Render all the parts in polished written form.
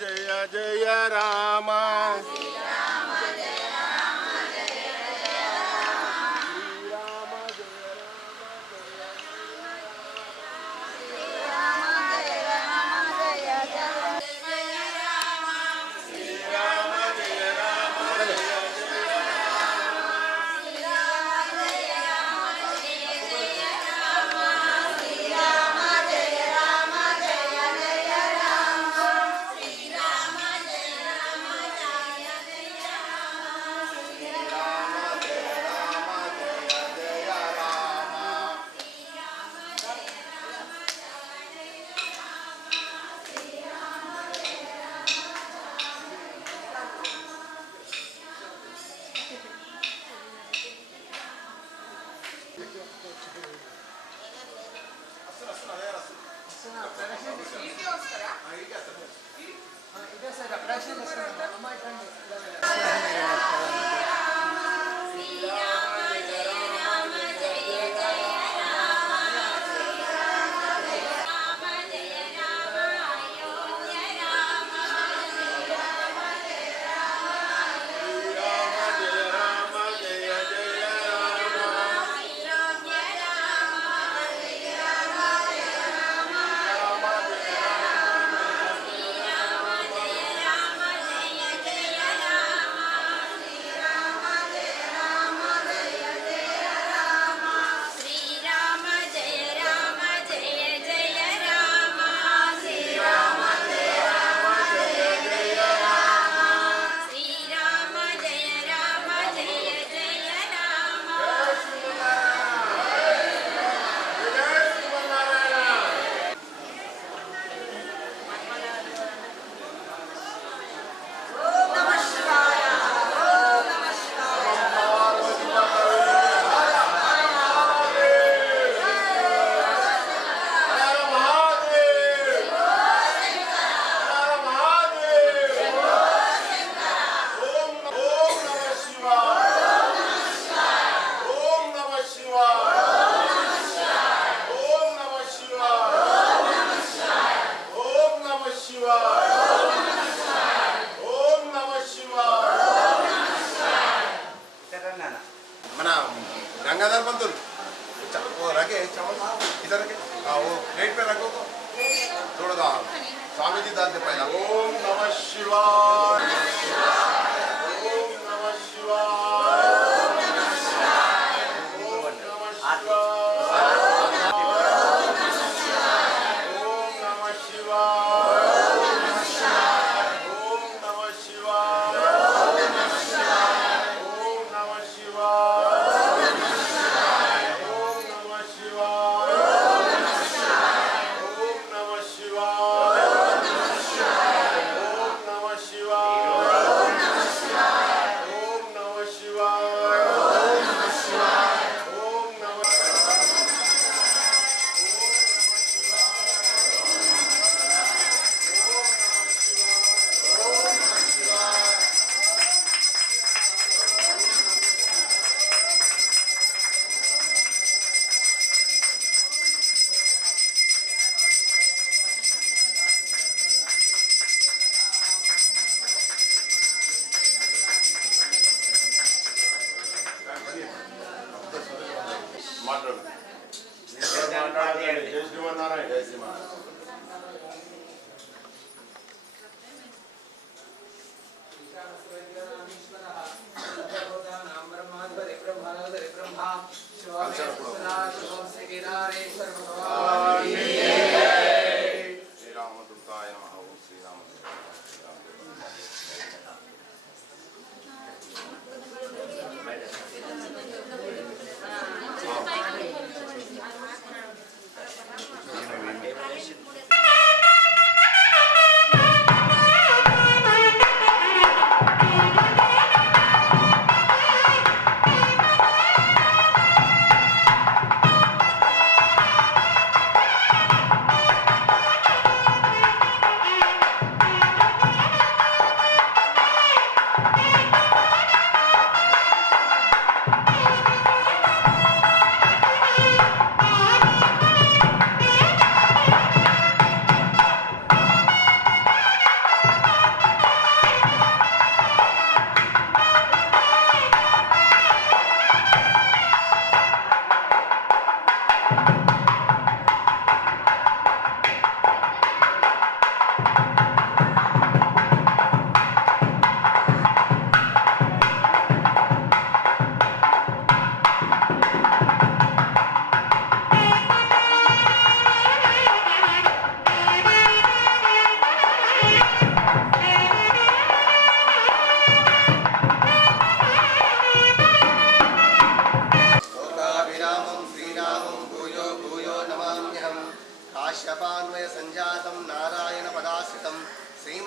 జయ జయ రామ गंगाधर बंधुल रखे इधर रखे वो प्लेट पे रखो थोड़ा सा स्वामी जी डालते पहला ओम नमः शिवाय ओम नमः शिवाय ओम नमः शिवाय ओम नमः शिवाय ओम नमः शिवाय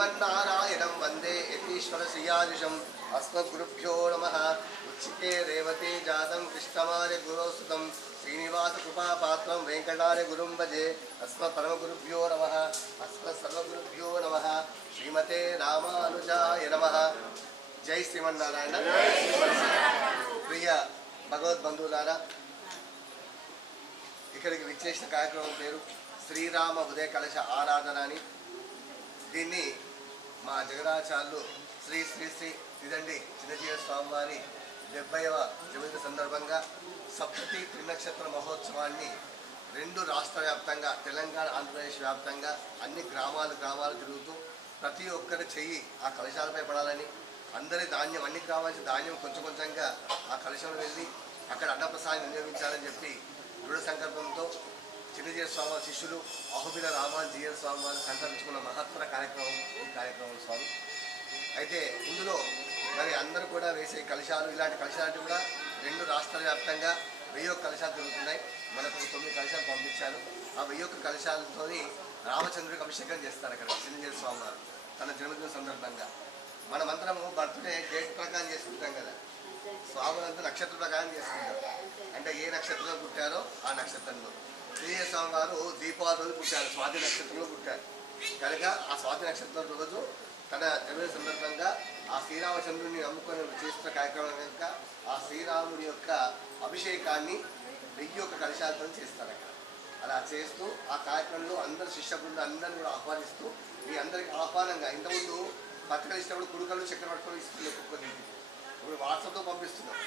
श्रीमन्नारायणं वन्दे यतीश्वरश्रियादिशम् अस्मद्गुरुभ्यो नमः। उच्चिके रेवते जातं कृष्णमार्य गुरोस्तुतं श्रीनिवासकृपापात्रं वेङ्कटार्य गुरुं भजे। अस्मत्परमगुरुभ्यो नमः। अस्मत्सर्वगुरुभ्यो नमः। श्रीमते रामानुजाय नमः। जय श्रीमन्नारायण। प्रिय భగవద్బంధువులారా, ఇక్కడికి విచ్చేసిన కార్యక్రమం పేరు శ్రీరామ ఉదయ కలశ ఆరాధన అని. దీన్ని మా జగదాచార్యులు శ్రీ శ్రీ శ్రీ తిదండి చిన్నజీవ స్వామివారి 70వ జయంతి సందర్భంగా సప్తతి త్రినక్షత్ర మహోత్సవాన్ని 2 రాష్ట్ర వ్యాప్తంగా తెలంగాణ ఆంధ్రప్రదేశ్ వ్యాప్తంగా అన్ని గ్రామాలు తిరుగుతూ ప్రతి ఒక్కరి చెయ్యి ఆ కలశాలపై పడాలని, అందరి ధాన్యం అన్ని గ్రామాల నుంచి ధాన్యం కొంచెంగా ఆ కలశంలో వెళ్ళి అక్కడ అన్నప్రసాదం వినియోగించాలని చెప్పి దృఢ సంకల్పంతో చిన్నజీవ స్వామి శిష్యులు అహోబిల రామాన్ జీఎల్ స్వామి వారు సంకల్పించుకున్న మహత్తర కార్యక్రమం ఈ కార్యక్రమం స్వామి. అయితే ఇందులో మరి అందరూ కూడా వేసే కలశాలు, ఇలాంటి కలశాలు కూడా 2 రాష్ట్రాల వ్యాప్తంగా 1000 కలశాలు జరుగుతున్నాయి. మనకు 9 కలశాలు పంపించారు. ఆ 1000 కలశాలతో రామచంద్రుడికి అభిషేకం చేస్తారు అక్కడ చిన్నజీవ స్వామి వారు తన జన్మదిన సందర్భంగా. మనమందరము బర్త్డే డేట్ ప్రకారం చేసుకుంటాం కదా, స్వాములంతా నక్షత్ర ప్రకారం చేసుకుంటారు. అంటే ఏ నక్షత్రంలో పుట్టారో ఆ నక్షత్రంలో. శ్రీజయ స్వామి వారు దీపావళి రోజు పుట్టారు, స్వాతి నక్షత్రంలో పుట్టారు కనుక ఆ స్వాతి నక్షత్రం రోజు తన జన్మదిన సందర్భంగా ఆ శ్రీరామచంద్రుడిని నమ్ముకొని చేస్తున్న కార్యక్రమం కనుక ఆ శ్రీరాముడి యొక్క అభిషేకాన్ని 1000 కలశాలతో చేస్తారు అక్కడ. అలా చేస్తూ ఆ కార్యక్రమంలో అందరు శిష్య బృందం అందరిని కూడా ఆహ్వానిస్తూ మీ అందరికీ ఆహ్వానంగా ఇంతకుముందు పత్రికలు ఇచ్చినప్పుడు కుడుకలు చక్కెర పట్టుకొని ఇస్తుంది ఒక్కొక్కరి ఇంటికి. ఇప్పుడు వాట్సాప్తో పంపిస్తున్నాం.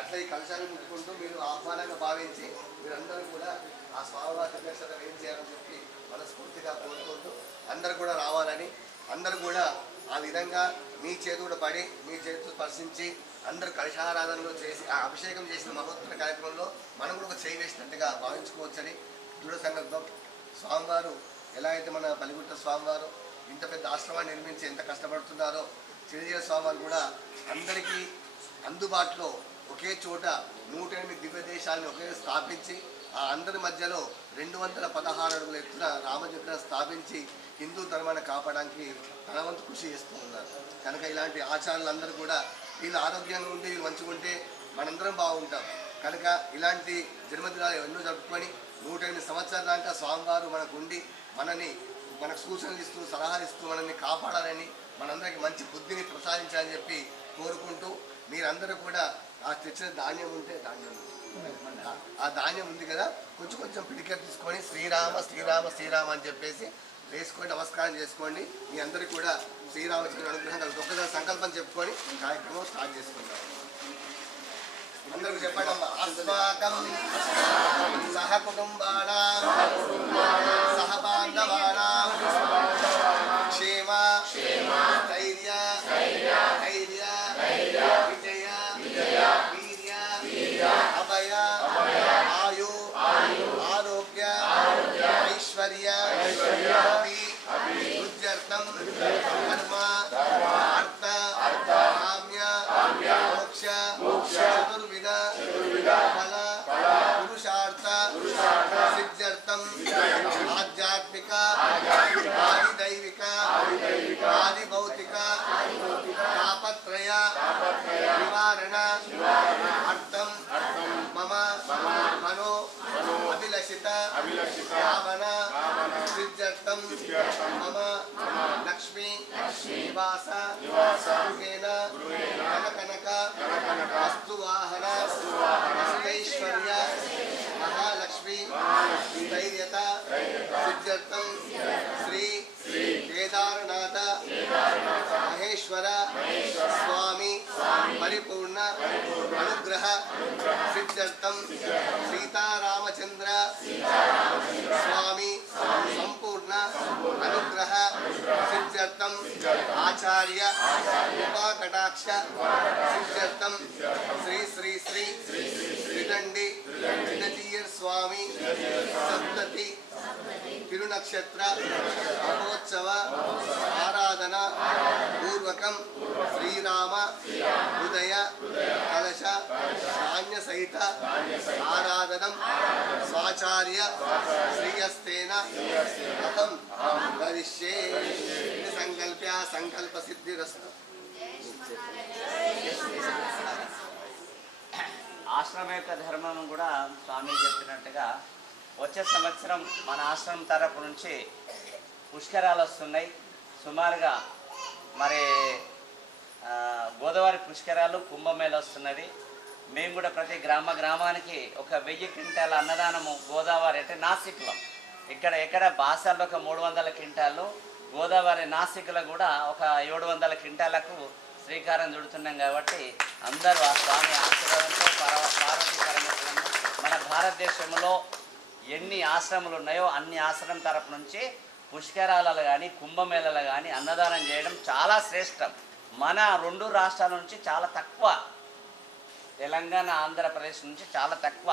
అట్లా ఈ కలశాలను ముట్టుకుంటూ మీరు ఆహ్వానంగా భావించి మీరందరూ కూడా ఆ స్వామివారి దివ్యక్షతం ఏం చేయాలని చెప్పి మనస్ఫూర్తిగా కోరుకుంటూ అందరూ కూడా రావాలని, అందరూ కూడా ఆ విధంగా మీ చేతి కూడా పడి మీ చేతితో స్పర్శించి అందరూ కలశారాధనలో చేసి ఆ అభిషేకం చేసిన మహోత్తర కార్యక్రమంలో మనం కూడా ఒక చేయి వేసినట్టుగా భావించుకోవచ్చని దృఢ సంకల్పం. స్వామివారు ఎలా అయితే మన బలిగుట్ట స్వామివారు ఇంత పెద్ద ఆశ్రమాన్ని నిర్మించి ఎంత కష్టపడుతున్నారో, చిరంజీవి స్వామివారు కూడా అందరికీ అందుబాటులో ఒకే చోట 108 దివ్య దేశాలను ఒకే స్థాపించి ఆ అందరి మధ్యలో 216 అడుగుల ఎత్తున రామచంద్ర స్థాపించి హిందూ ధర్మాన్ని కాపాడడానికి తన వంతు కృషి చేస్తూ ఉన్నారు. కనుక ఇలాంటి ఆచారాలందరూ కూడా వీళ్ళు ఆరోగ్యంగా ఉండి వీళ్ళు మంచిగా ఉంటే మనందరం బాగుంటాం. కనుక ఇలాంటి జన్మదినాలు ఎన్నో జరుపుకొని 108 సంవత్సరాల దాకా స్వామివారు మనకు ఉండి మనకు సూచనలు ఇస్తూ సలహాలు ఇస్తూ మనల్ని కాపాడాలని, మనందరికీ మంచి బుద్ధిని ప్రసాదించాలని చెప్పి కోరుకుంటూ మీరందరూ కూడా ఆ తెచ్చిన ధాన్యం ఉంటే ఆ ధాన్యం ఉంది కదా కొంచెం పిడికెట్ తీసుకొని శ్రీరామ శ్రీరామ శ్రీరామ అని చెప్పేసి వేసుకొని నమస్కారం చేసుకోండి. మీ అందరికీ కూడా శ్రీరామచంద్రుడి అనుగ్రహం కలుగుతుంది. ఒక్కసారి సంకల్పం చెప్పుకొని కార్యక్రమం స్టార్ట్ చేసుకుంటాం. అందరూ చెప్పండి అమ్మా. అస్మాకం సహ కుటుంబానాం సహ బాంధవానాం క్షేమ ధైర్య విజయ వీర్య అభయ ఆయు ఆరోగ్య ఐశ్వర్య అభివృద్ధ్యర్థం ధర్మ అర్థ కామ్య మోక్ష చతుర్విధ ఫల పురుషార్థ సిద్ధ్యర్థం ఆధ్యాత్మిక ఆదిదైవిక ఆదిభౌతిక తాపత్రయ నివారణ అర్థం మమ మనో అభిలషిత కామన సిద్ధ్యర్థం మమ లక్ష్మీ నివాస గృహేణ కనక వస్తువాహన అష్టైశ్వర్య మహాలక్ష్మి ధైర్యత సిద్ధ్యర్థం శ్రీ కేదారనాథ మహేశ్వర స్వామి పరిపూర్ణ అనుగ్రహ సిద్ధ్యర్థం సీతారామచంద్ర స్వామి సంపూర్ణ అనుగ్రహ సిద్ధ్యర్థం ఆచార్య కృపాకటాక్ష సిద్ధ్యర్థం శ్రీ శ్రీ శ్రీ త్రిదండి చిన్నజీయర్ స్వామి సప్తతి తిరునక్షత్ర మహోత్సవ ఆరాధన పూర్వకం శ్రీరామ ఉదయ కలశ ధాన్య సహిత ఆరాధనం స్వాచార్య శ్రీయస్తేన అహం కరిష్యే సంకల్ప్య సంకల్ప సిద్ధిరస్తు. ఆశ్రమం యొక్క ధర్మం కూడా స్వామి చెప్పినట్టుగా వచ్చే సంవత్సరం మన ఆశ్రమం తరపు నుంచి పుష్కరాలు వస్తున్నాయి. సుమారుగా మరి గోదావరి పుష్కరాలు కుంభమేళ వస్తున్నది. మేము కూడా ప్రతి గ్రామానికి ఒక 1000 క్వింటాల అన్నదానము గోదావరి అంటే నాసిక్లో ఎక్కడ బాసాల్లో ఒక 300 క్వింటాలు, గోదావరి నాసిక్లో కూడా ఒక 700 క్వింటాలకు శ్రీకారం చుడుతున్నాం. కాబట్టి అందరూ ఆ స్వామి ఆశీర్వాదంతో పార్వతీ పరమేశ్వరం మన భారతదేశంలో ఎన్ని ఆశ్రమాలు ఉన్నాయో అన్ని ఆశ్రమం తరపు నుంచి పుష్కరాలలో కానీ కుంభమేళలో కానీ అన్నదానం చేయడం చాలా శ్రేష్టం. మన 2 రాష్ట్రాల నుంచి చాలా తక్కువ, తెలంగాణ ఆంధ్రప్రదేశ్ నుంచి చాలా తక్కువ.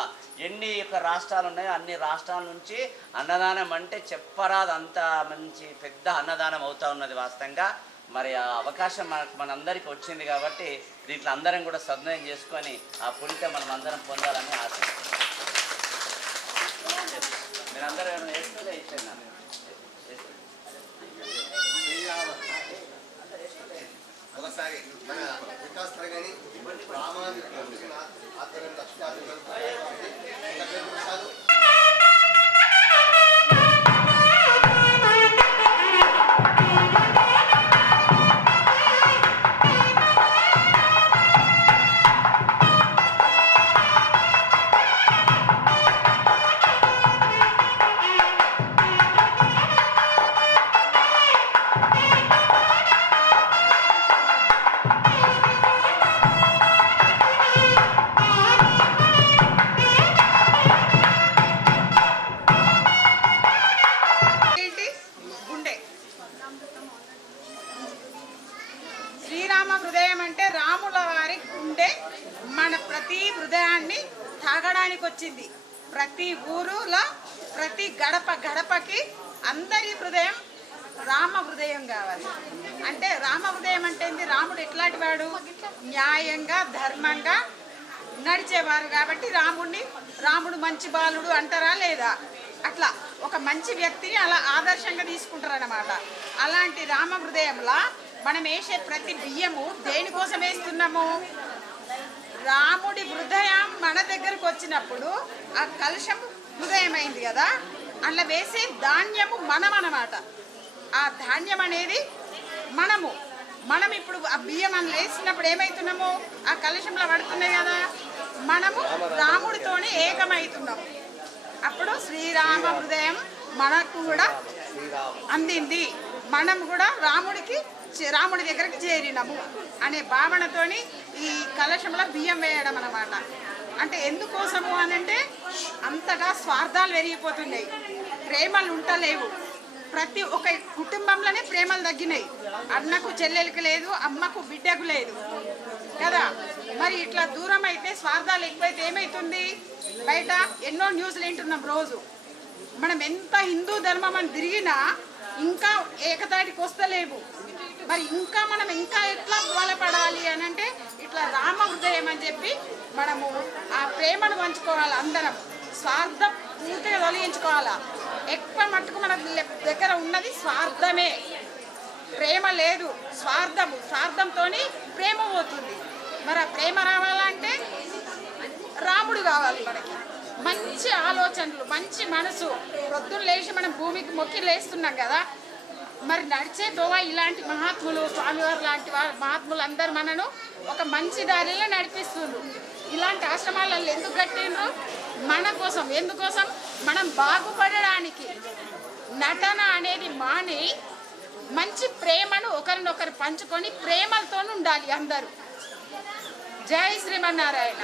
ఎన్ని యొక్క రాష్ట్రాలు ఉన్నాయో అన్ని రాష్ట్రాల నుంచి అన్నదానం అంటే చెప్పరాదు, అంత మంచి పెద్ద అన్నదానం అవుతూ ఉన్నది వాస్తవంగా. మరి ఆ అవకాశం మనందరికీ వచ్చింది కాబట్టి దీంట్లో అందరం కూడా సద్వినియోగం చేసుకొని ఆ పుణ్యత మనం అందరం పొందాలని ఆశ. మీరందరూ ఏమైనా వేస్తుందే ఇచ్చాను. ఒకసారి మన వికాస్ తరగని రామాన్ని ఆధ్వర్యం లక్ష్మీ వచ్చింది. ప్రతి ఊరులో ప్రతి గడపకి అందరి హృదయం రామ హృదయం కావాలి. అంటే రామ హృదయం అంటే ఏంది? రాముడు ఎట్లాంటి వాడు? న్యాయంగా ధర్మంగా నడిచేవారు. కాబట్టి రాముడు మంచి బాలుడు అంటారా లేదా? అట్లా ఒక మంచి వ్యక్తిని అలా ఆదర్శంగా తీసుకుంటారు అన్నమాట. అలాంటి రామ హృదయంలో మనం వేసే ప్రతి బియ్యము దేనికోసం వేస్తున్నాము? రాముడి హృదయం మన దగ్గరకు వచ్చినప్పుడు ఆ కలశం హృదయం అయింది కదా, అట్లా వేసే ధాన్యము మనం అన్నమాట. ఆ ధాన్యం అనేది మనం ఇప్పుడు ఆ బియ్యం అని వేసినప్పుడు ఏమవుతున్నాము? ఆ కలశంలో పడుతున్నాయి కదా, మనము రాముడితోనే ఏకమవుతున్నాము. అప్పుడు శ్రీరామ హృదయం మనకు కూడా అందింది, మనం కూడా రాముడి దగ్గరికి చేరినాము అనే భావనతోని ఈ కలశంలో బియ్యం వేయడం అన్నమాట. అంటే ఎందుకోసము అని అంటే అంతగా స్వార్థాలు పెరిగిపోతున్నాయి, ప్రేమలు ఉంటలేవు. ప్రతి ఒక్క కుటుంబంలోనే ప్రేమలు తగ్గినాయి. అన్నకు చెల్లెలికి లేదు, అమ్మకు బిడ్డకు లేదు కదా. మరి ఇట్లా దూరం అయితే స్వార్థాలు ఎక్కువైతే ఏమవుతుంది? బయట ఎన్నో న్యూస్లు వింటున్నాం రోజు. మనం ఎంత హిందూ ధర్మం అని తిరిగినా ఇంకా ఏకతాటికి వస్తలేవు. మరి మనం ఇంకా ఎట్లా బలపడాలి అని అంటే ఇట్లా రామ హృదయం అని చెప్పి మనము ఆ ప్రేమను పంచుకోవాలి. అందరం స్వార్థం పూర్తిగా తొలగించుకోవాలా. ఎక్కువ మట్టుకు మన దగ్గర ఉన్నది స్వార్థమే, ప్రేమ లేదు. స్వార్థంతో ప్రేమ పోతుంది. మరి ఆ ప్రేమ రావాలంటే రాముడు కావాలి మనకి. మంచి ఆలోచనలు, మంచి మనసు. ప్రొద్దున లేచి మనం భూమికి మొక్కి లేస్తున్నాం కదా, మరి నడిచే దోవ ఇలాంటి మహాత్ములు, స్వామివారు లాంటి మహాత్ములు అందరూ మనను ఒక మంచి దారిలో నడిపిస్తున్నారు. ఇలాంటి ఆశ్రమాలలో ఎందుకు కట్టిండ్రు? మన కోసం. ఎందుకోసం? మనం బాగుపడడానికి. నటన అనేది మాని మంచి ప్రేమను ఒకరినొకరు పంచుకొని ప్రేమలతో ఉండాలి అందరూ. జై శ్రీమన్నారాయణ.